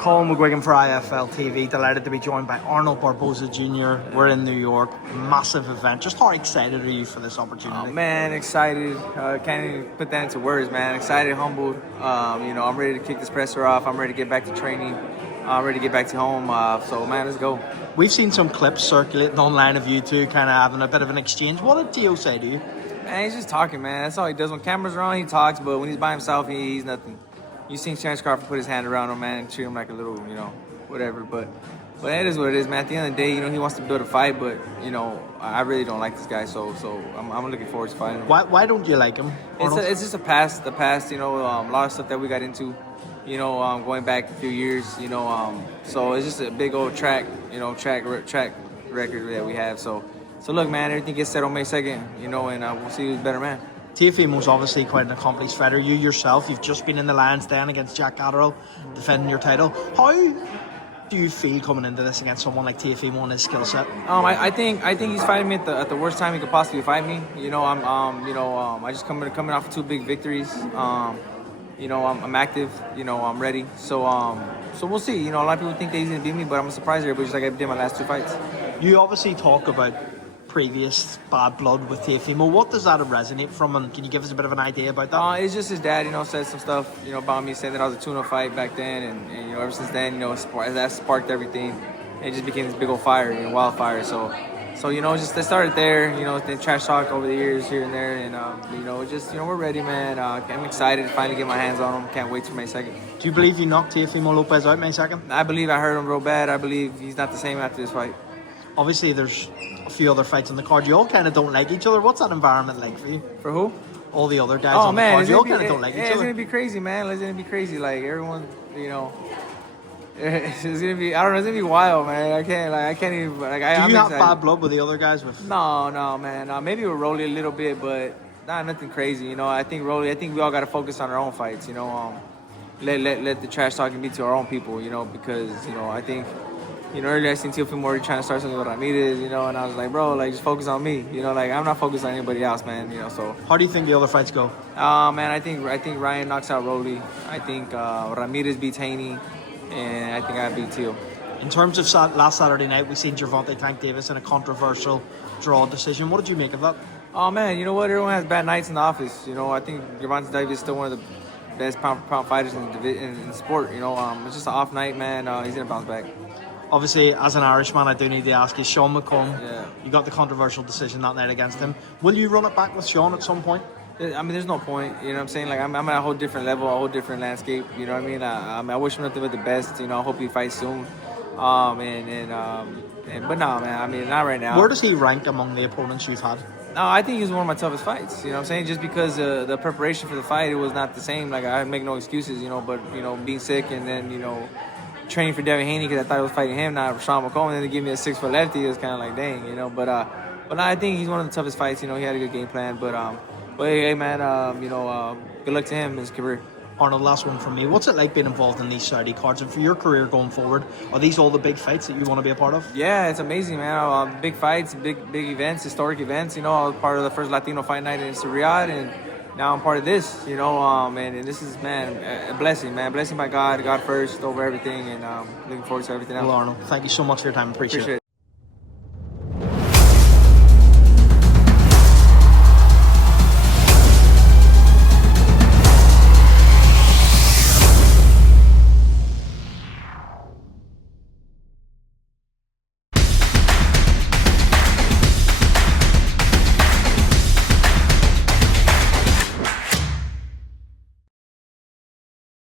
Colm McGuigan for IFLTV. Delighted to be joined by Arnold Barboza Jr. We're in New York. Massive event. Just how excited are you for this opportunity? Oh, man, excited. Can't even put that into words, man. Excited, humbled. I'm ready to kick this presser off. I'm ready to get back to training. I'm ready to get back to home. So, man, let's go. We've seen some clips circulating online of you two kind of having a bit of an exchange. What did Teo say to you? Man, he's just talking, man. That's all he does. When cameras are on, he talks, but when he's by himself, he's nothing. You seen Chance Crawford put his hand around him, man, and treat him like a little, whatever. But it is what it is, man. At the end of the day, he wants to build a fight, but, I really don't like this guy, so I'm looking forward to fighting him. Why don't you like him, Arnold? It's just the past, a lot of stuff that we got into, going back a few years, so it's just a big old track record that we have. So look, man, everything gets set on May 2nd, and we'll see who's better man. Teofimo's obviously quite an accomplished fighter. You yourself, you've just been in the Lions Den against Jack Catterall, defending your title. How do you feel coming into this against someone like Teofimo and his skill set? I think he's fighting me at the worst time he could possibly fight me. I just coming off of 2 big victories. I'm active. I'm ready. So we'll see. A lot of people think that he's gonna beat me, but I'm surprised everybody just like I did my last 2 fights. You obviously talk about previous bad blood with Teofimo. What does that resonate from, and can you give us a bit of an idea about that? It's just his dad, said some stuff, about me, saying that I was a tuna fight back then, and ever since then, that sparked everything. It just became this big old fire, wildfire. So just they started there, they trash talk over the years here and there, and we're ready, man. I'm excited to finally get my hands on him. Can't wait till May 2nd. Do you believe you knocked Teofimo Lopez out May 2nd? I believe I hurt him real bad. I believe he's not the same after this fight. Obviously, there's a few other fights on the card. You all kind of don't like each other. What's that environment like for you? For who? All the other guys on the card. You all kind of don't like each other. It's gonna be crazy, man. It's gonna be crazy. Like everyone, it's gonna be. I don't know. It's gonna be wild, man. I can't even. Do you have bad blood with the other guys? No, man. Maybe with Rolly a little bit, but nothing crazy. I think Rolly. I think we all gotta focus on our own fights. Let the trash talking be to our own people. Because I think. Earlier I seen Teofimo already trying to start something with Ramirez, and I was like, bro, just focus on me. I'm not focused on anybody else, man. So. How do you think the other fights go? Man, I think Ryan knocks out Rolly. I think Ramirez beats Haney, and I think I beat Teo. In terms of last Saturday night, we seen Gervonta Tank Davis in a controversial draw decision. What did you make of that? Oh man, you know what? Everyone has bad nights in the office. I think Gervonta Davis is still one of the best pound for pound fighters in the sport. It's just an off night, man. He's gonna bounce back. Obviously, as an Irishman, I do need to ask you, Sean McComb, yeah. You got the controversial decision that night against him. Will you run it back with Sean at some point? I mean, there's no point. You know what I'm saying? Like, I'm at a whole different level, a whole different landscape. You know what I mean? I wish him nothing but the best. I hope he fights soon. But no, man. I mean, not right now. Where does he rank among the opponents you've had? No, I think he was one of my toughest fights. You know what I'm saying? Just because the preparation for the fight, it was not the same. Like, I make no excuses, but, being sick and then, training for Devin Haney because I thought I was fighting him, not Sean McComb, and then they give me a 6-foot lefty. It was kind of like, dang, But I think he's one of the toughest fights. He had a good game plan. But hey, man, good luck to him in his career. Arnold, last one from me. What's it like being involved in these Saudi cards? And for your career going forward, are these all the big fights that you want to be a part of? Yeah, it's amazing, man. Big fights, big events, historic events. I was part of the first Latino fight night in Riyadh, and now I'm part of this, and this is, man, a blessing, man. Blessing by God first over everything, and looking forward to everything else. Well, Arnold, thank you so much for your time. Appreciate it.